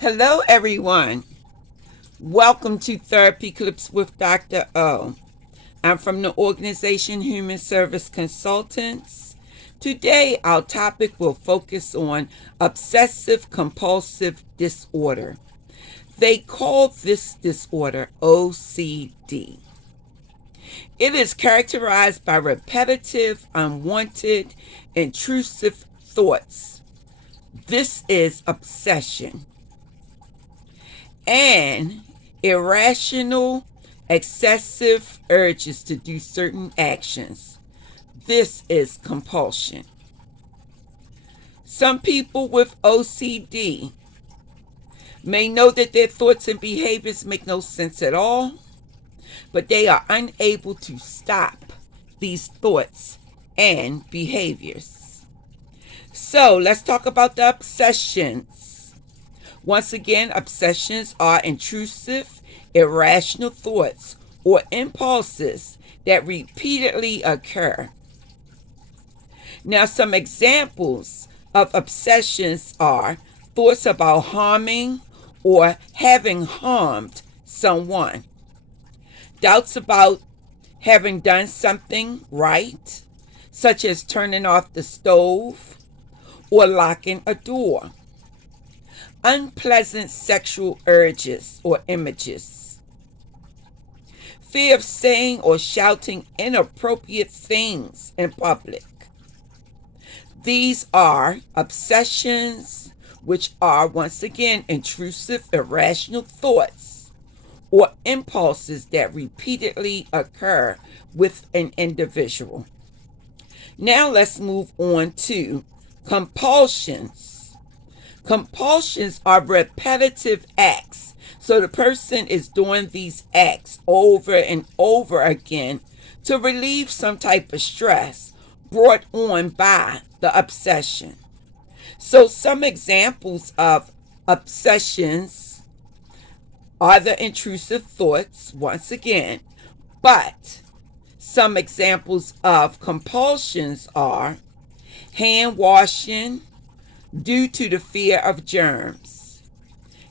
Hello, everyone. Welcome to Therapy Clips with Dr. O. I'm from the organization Human Service Consultants. Today, our topic will focus on obsessive compulsive disorder. They call this disorder OCD. It is characterized by repetitive, unwanted, intrusive thoughts. This is obsession. And irrational, excessive urges to do certain actions. This is compulsion. Some people with OCD may know that their thoughts and behaviors make no sense at all, but they are unable to stop these thoughts and behaviors. So let's talk about the obsessions. Once again, obsessions are intrusive, irrational thoughts or impulses that repeatedly occur. Now, some examples of obsessions are thoughts about harming or having harmed someone, doubts about having done something right, such as turning off the stove or locking a door, unpleasant sexual urges or images, fear of saying or shouting inappropriate things in public. These are obsessions, which are once again intrusive, irrational thoughts or impulses that repeatedly occur with an individual. Now let's move on to compulsions. Compulsions are repetitive acts. So the person is doing these acts over and over again to relieve some type of stress brought on by the obsession. So some examples of obsessions are the intrusive thoughts, once again, but some examples of compulsions are hand washing due to the fear of germs,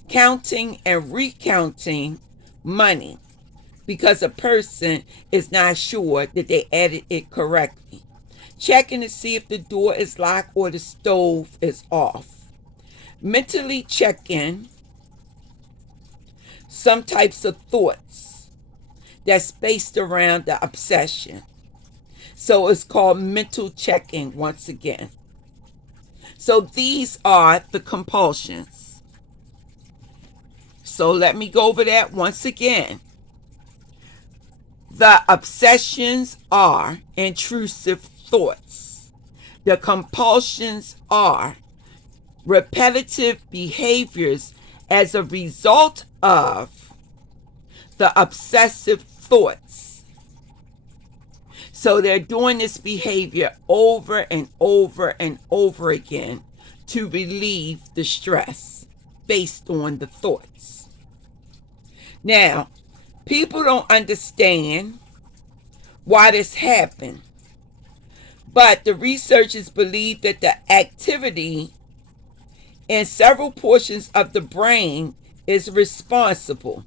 counting and recounting money because a person is not sure that they added it correctly, checking to see if the door is locked or the stove is off, mentally checking some types of thoughts that's based around the obsession. So it's called mental checking once again. So these are the compulsions. So let me go over that once again. The obsessions are intrusive thoughts. The compulsions are repetitive behaviors as a result of the obsessive thoughts. So they're doing this behavior over and over and over again to relieve the stress based on the thoughts. Now, people don't understand why this happened, but the researchers believe that the activity in several portions of the brain is responsible.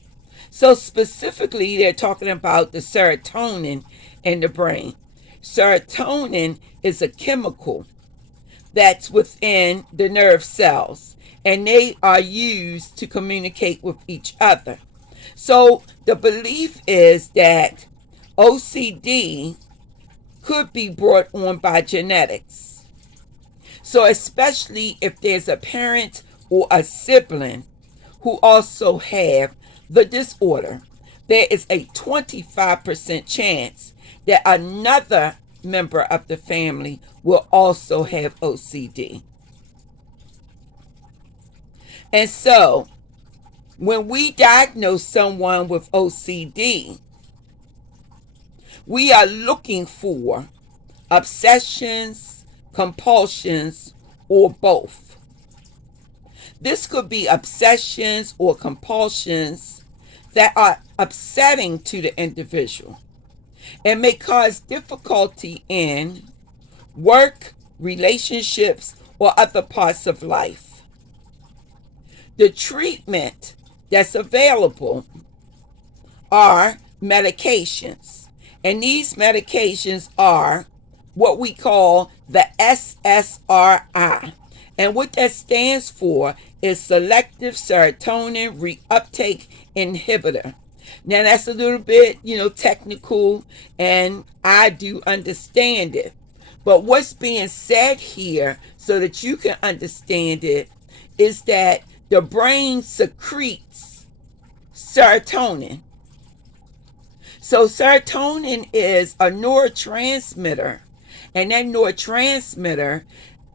So specifically, they're talking about the serotonin in the brain. Serotonin is a chemical that's within the nerve cells, and they are used to communicate with each other. So the belief is that OCD could be brought on by genetics. So especially if there's a parent or a sibling who also have the disorder, there is a 25% chance that another member of the family will also have OCD. And so, when we diagnose someone with OCD, we are looking for obsessions, compulsions, or both. This could be obsessions or compulsions that are upsetting to the individual and may cause difficulty in work, relationships, or other parts of life. The treatment that's available are medications. And these medications are what we call the SSRI. And what that stands for is selective serotonin reuptake inhibitor. Now that's a little bit, technical, and I do understand it. But what's being said here, so that you can understand it, is that the brain secretes serotonin. So serotonin is a neurotransmitter, and that neurotransmitter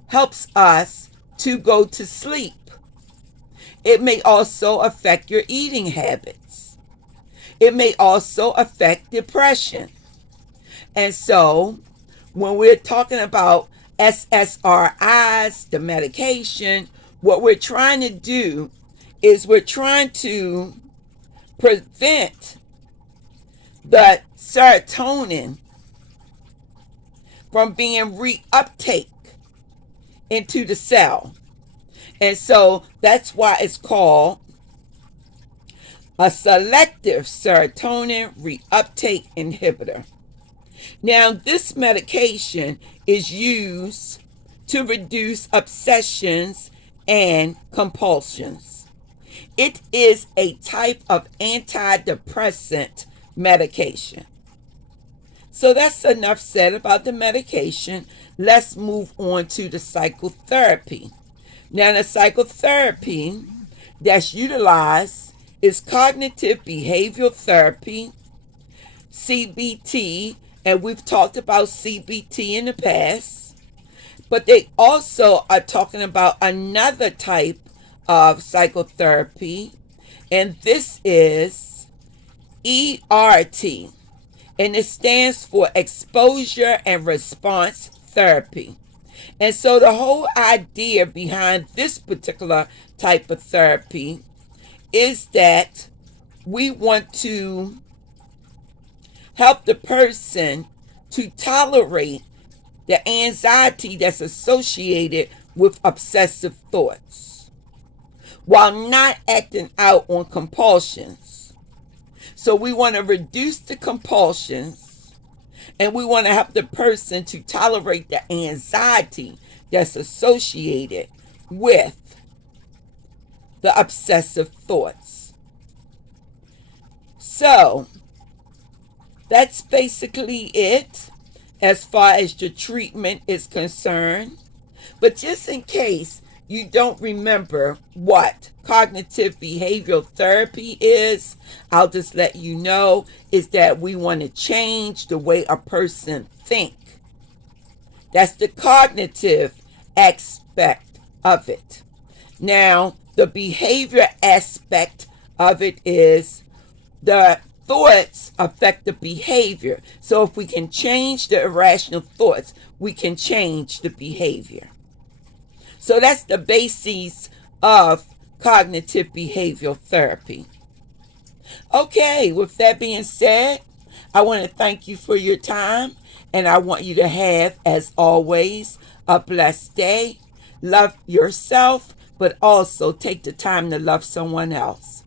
helps us to go to sleep. It may also affect your eating habits. It may also affect depression. And so when we're talking about SSRIs, the medication, what we're trying to do is we're trying to prevent the serotonin from being reuptake into the cell. And so that's why it's called a selective serotonin reuptake inhibitor. Now, this medication is used to reduce obsessions and compulsions. It is a type of antidepressant medication. So that's enough said about the medication. Let's move on to the psychotherapy. Now, the psychotherapy that's utilized is cognitive behavioral therapy, CBT, and we've talked about CBT in the past, but they also are talking about another type of psychotherapy, and this is ERT, and it stands for exposure and response therapy. And so the whole idea behind this particular type of therapy is that we want to help the person to tolerate the anxiety that's associated with obsessive thoughts while not acting out on compulsions. So we want to reduce the compulsions, and we want to help the person to tolerate the anxiety that's associated with the obsessive thoughts. So that's basically it as far as the treatment is concerned. But just in case you don't remember what cognitive behavioral therapy is, I'll just let you know is that we want to change the way a person thinks. That's the cognitive aspect of it. Now, the behavior aspect of it is the thoughts affect the behavior. So if we can change the irrational thoughts, we can change the behavior. So that's the basis of cognitive behavioral therapy. Okay, with that being said, I want to thank you for your time, and I want you to have, as always, a blessed day. Love yourself, but also take the time to love someone else.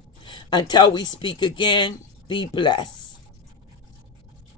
Until we speak again, be blessed.